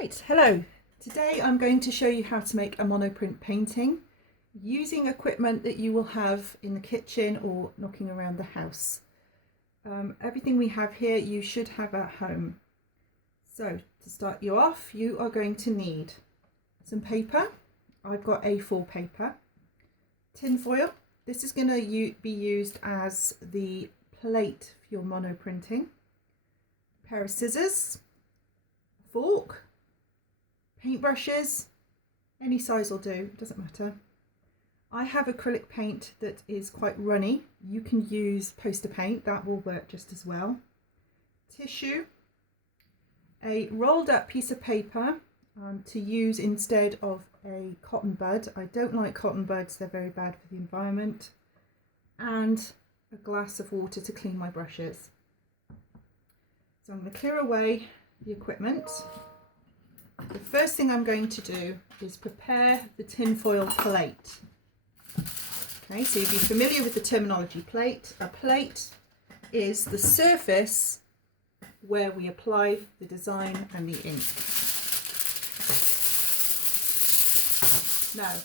Right, hello. Today I'm going to show you how to make a monoprint painting using equipment that you will have in the kitchen or knocking around the house. Everything we have here you should have at home. So to start you off, you are going to need some paper. I've got A4 paper, tin foil. This is going to be used as the plate for your monoprinting. A pair of scissors, a fork, paintbrushes, any size will do, doesn't matter. I have acrylic paint that is quite runny. You can use poster paint, that will work just as well. Tissue, a rolled up piece of paper to use instead of a cotton bud. I don't like cotton buds, they're very bad for the environment. And a glass of water to clean my brushes. So I'm going to clear away the equipment. The first thing I'm going to do is prepare the tinfoil plate. Okay, so you'll be familiar with the terminology plate. A plate is the surface where we apply the design and the ink. Now,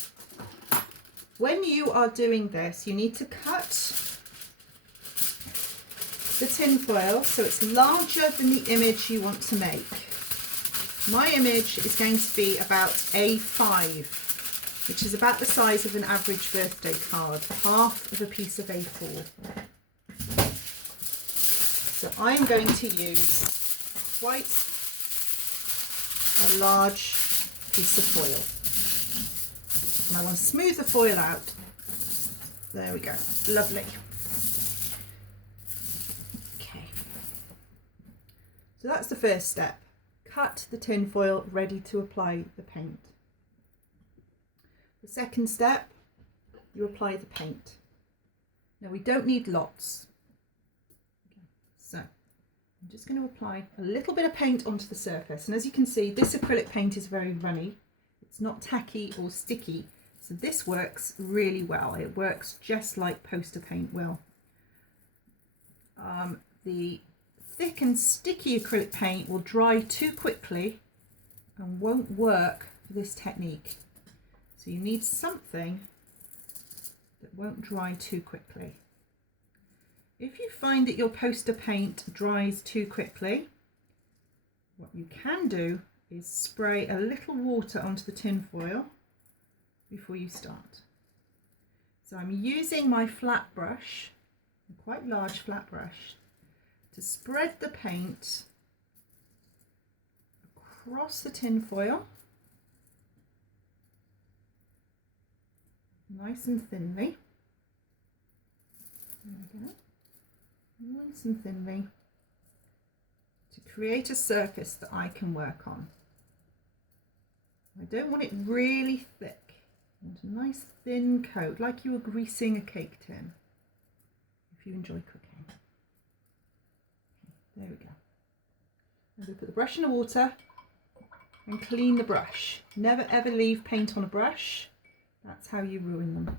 when you are doing this, you need to cut the tinfoil so it's larger than the image you want to make. My image is going to be about A5, which is about the size of an average birthday card, half of a piece of A4. So I'm going to use quite a large piece of foil. And I want to smooth the foil out. There we go, lovely. Okay, so that's the first step. Cut the tin foil ready to apply the paint. The second step, you apply the paint. Now we don't need lots. Okay, so I'm just going to apply a little bit of paint onto the surface. And as you can see, this acrylic paint is very runny. It's not tacky or sticky. So this works really well. It works just like poster paint will. The thick and sticky acrylic paint will dry too quickly and won't work for this technique. So you need something that won't dry too quickly. If you find that your poster paint dries too quickly, what you can do is spray a little water onto the tin foil before you start. So I'm using my flat brush, a quite large flat brush, to spread the paint across the tin foil, nice and thinly. There we go, nice and thinly, to create a surface that I can work on. I don't want it really thick. I want a nice thin coat, like you were greasing a cake tin, if you enjoy cooking. There we go. I'm going to put the brush in the water and clean the brush. Never ever leave paint on a brush. That's how you ruin them.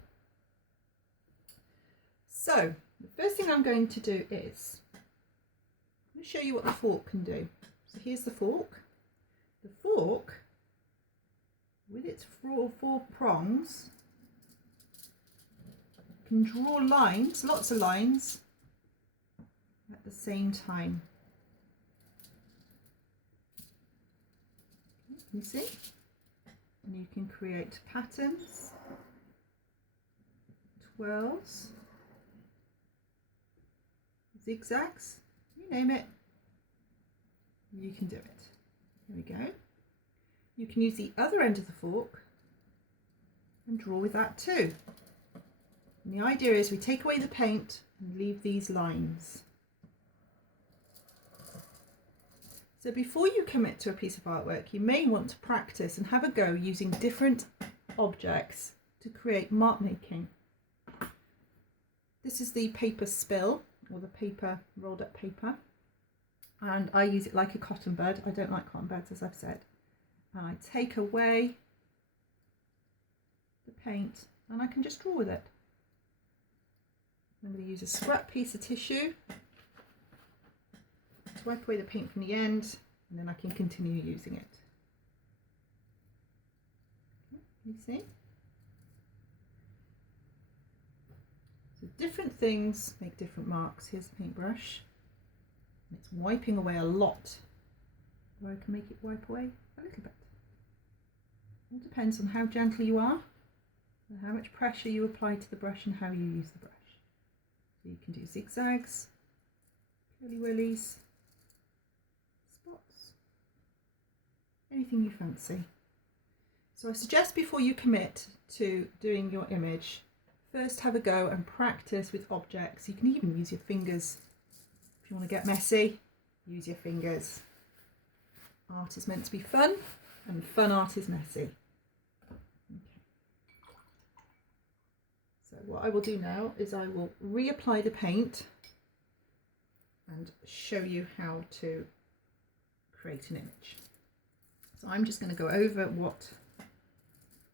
So the first thing I'm going to do is I'm going to show you what the fork can do. So here's the fork. The fork, with its four prongs, can draw lines, lots of lines, at the same time. You see? And you can create patterns, twirls, zigzags, you name it, you can do it. There we go. You can use the other end of the fork and draw with that too. And the idea is we take away the paint and leave these lines. So before you commit to a piece of artwork, you may want to practice and have a go using different objects to create mark making. This is the paper spill, or the paper, rolled up paper. And I use it like a cotton bud. I don't like cotton buds, as I've said. And I take away the paint and I can just draw with it. I'm going to use a scrap piece of tissue to wipe away the paint from the end, and then I can continue using it. You see? So different things make different marks. Here's the paintbrush. It's wiping away a lot. Or I can make it wipe away a little bit. It depends on how gentle you are, and how much pressure you apply to the brush and how you use the brush. So you can do zigzags, curly willies, spots, anything you fancy. So I suggest before you commit to doing your image, first have a go and practice with objects. You can even use your fingers. If you want to get messy, use your fingers. Art is meant to be fun, and fun art is messy. Okay. So what I will do now is I will reapply the paint and show you how to create an image. So I'm just going to go over what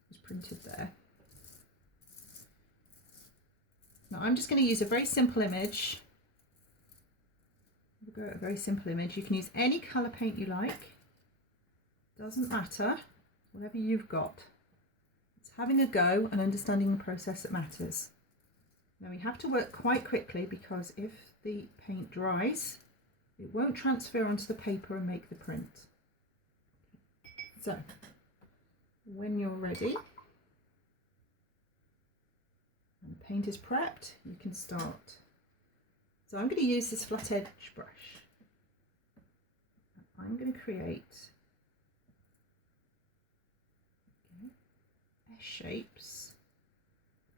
was printed there. Now I'm just going to use a very simple image. We'll go at a very simple image. You can use any colour paint you like. Doesn't matter, whatever you've got. It's having a go and understanding the process that matters. Now we have to work quite quickly because if the paint dries, it won't transfer onto the paper and make the print. So, when you're ready and the paint is prepped, you can start. So I'm going to use this flat edge brush. I'm going to create shapes,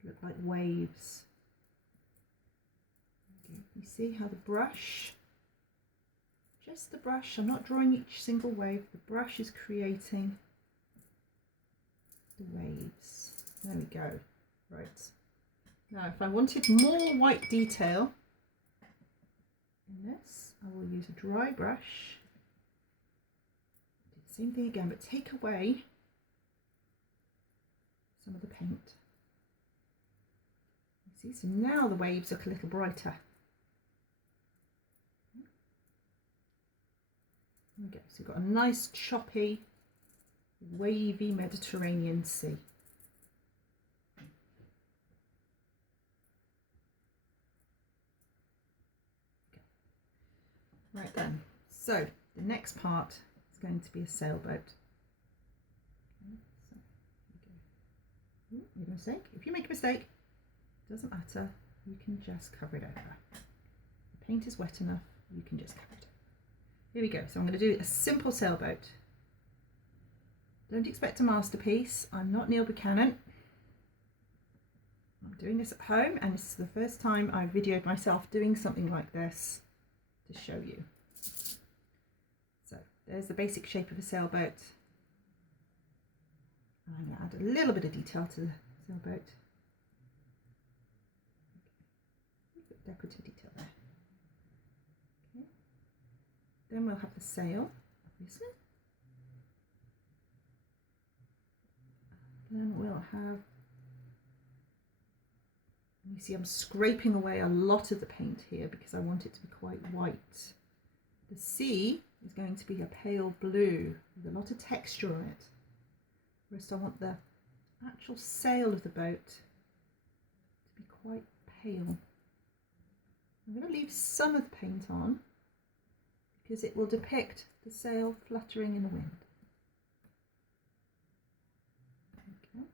look like waves. Okay. You see how the brush, just the brush, I'm not drawing each single wave, the brush is creating the waves. There we go. Right. Now if I wanted more white detail in this, I will use a dry brush. Do the same thing again, but take away some of the paint. You see, so now the waves look a little brighter. There we go. So we've got a nice choppy, wavy Mediterranean Sea. Okay. Right then, so the next part is going to be a sailboat. Make a mistake. If you make a mistake, it doesn't matter, you can just cover it over. The paint is wet enough, you can just cover it. Here we go. So I'm going to do a simple sailboat. Don't expect a masterpiece. I'm not Neil Buchanan. I'm doing this at home, and this is the first time I've videoed myself doing something like this to show you. So there's the basic shape of a sailboat. I'm going to add a little bit of detail to the sailboat. Okay. Decorative detail there. Okay. Then we'll have the sail, obviously. Then we'll have, you see I'm scraping away a lot of the paint here because I want it to be quite white. The sea is going to be a pale blue with a lot of texture on it. Whereas I want the actual sail of the boat to be quite pale. I'm going to leave some of the paint on because it will depict the sail fluttering in the wind. Okay.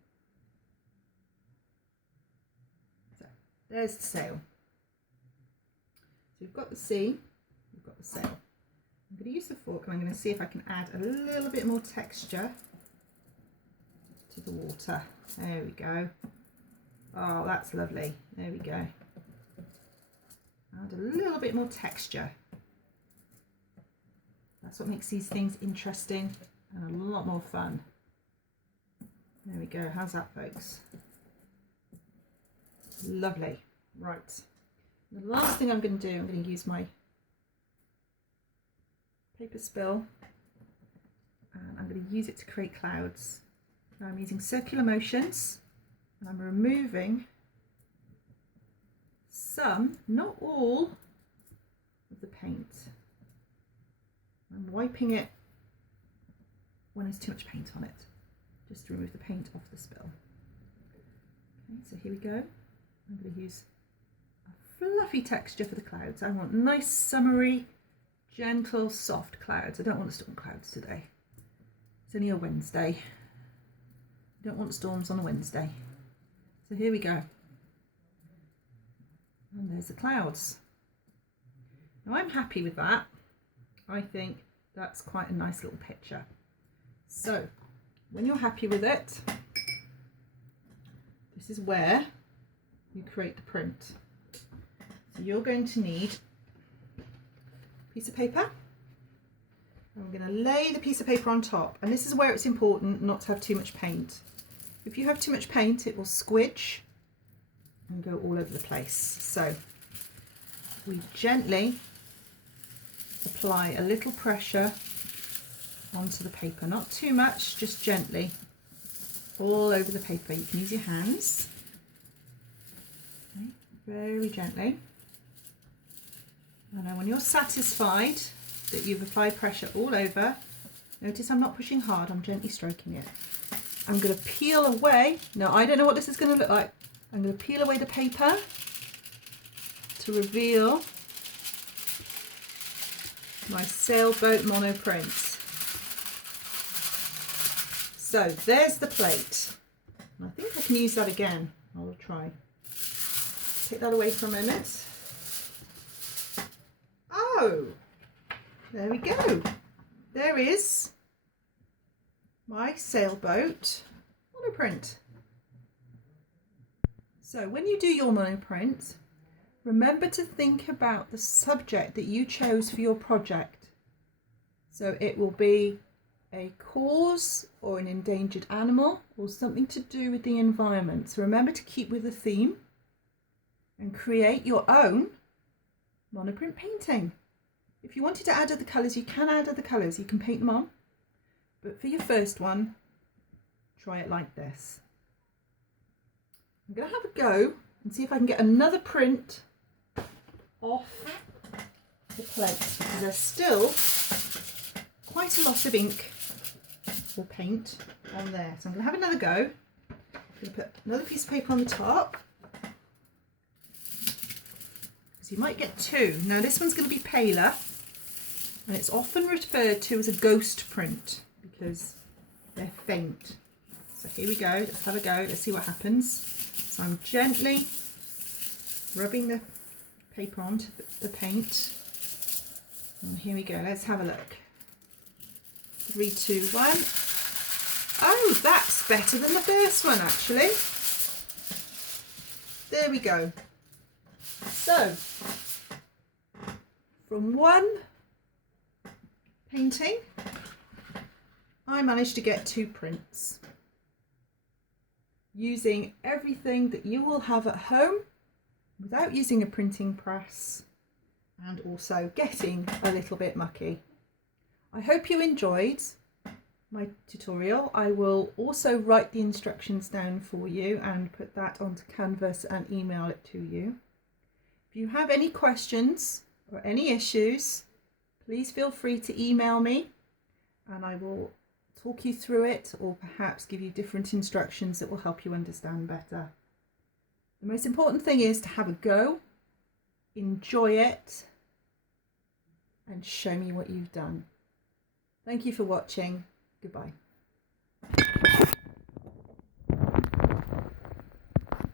So there's the sail. So we've got the sea, we've got the sail. I'm going to use the fork and I'm going to see if I can add a little bit more texture to the water. There we go. Oh, that's lovely. There we go. Add a little bit more texture. That's what makes these things interesting and a lot more fun. There we go. How's that, folks? Lovely. Right. The last thing I'm going to do, I'm going to use my paper spill and I'm going to use it to create clouds. Now I'm using circular motions and I'm removing some, not all, of the paint. I'm wiping it when there's too much paint on it, just to remove the paint off the spill. Okay, so here we go. I'm going to use a fluffy texture for the clouds. I want nice, summery, gentle, soft clouds. I don't want storm clouds today. It's only a Wednesday. I don't want storms on a Wednesday. So here we go. And there's the clouds. Now I'm happy with that. I think that's quite a nice little picture. So when you're happy with it, this is where you create the print. So you're going to need a piece of paper. I'm going to lay the piece of paper on top, and this is where it's important not to have too much paint. If you have too much paint, it will squidge and go all over the place. So we gently apply a little pressure onto the paper, not too much, just gently all over the paper. You can use your hands, okay, very gently. And then when you're satisfied that you've applied pressure all over, notice I'm not pushing hard, I'm gently stroking it. I'm going to peel away. Now I don't know what this is going to look like. I'm going to peel away the paper to reveal my Sailboat monoprint. So there's the plate. I think I can use that again. I will try. Take that away for a minute. Oh, there we go. There is my Sailboat monoprint. So when you do your monoprint, remember to think about the subject that you chose for your project. So it will be a cause or an endangered animal or something to do with the environment. So remember to keep with the theme and create your own monoprint painting. If you wanted to add other colours, you can add other colours. You can paint them on. But for your first one, try it like this. I'm going to have a go and see if I can get another print off the plate. There's still quite a lot of ink or paint on there. So I'm going to have another go. I'm going to put another piece of paper on the top. Because you might get two. Now this one's going to be paler. And it's often referred to as a ghost print because they're faint. So here we go, let's have a go, let's see what happens. So I'm gently rubbing the paper onto the paint. And here we go, let's have a look. 3, 2, 1. Oh, that's better than the first one actually. There we go. So, from one painting, I managed to get 2 prints using everything that you will have at home without using a printing press and also getting a little bit mucky. I hope you enjoyed my tutorial. I will also write the instructions down for you and put that onto Canvas and email it to you. If you have any questions or any issues, please feel free to email me and I will talk you through it or perhaps give you different instructions that will help you understand better. The most important thing is to have a go, enjoy it, and show me what you've done. Thank you for watching. Goodbye.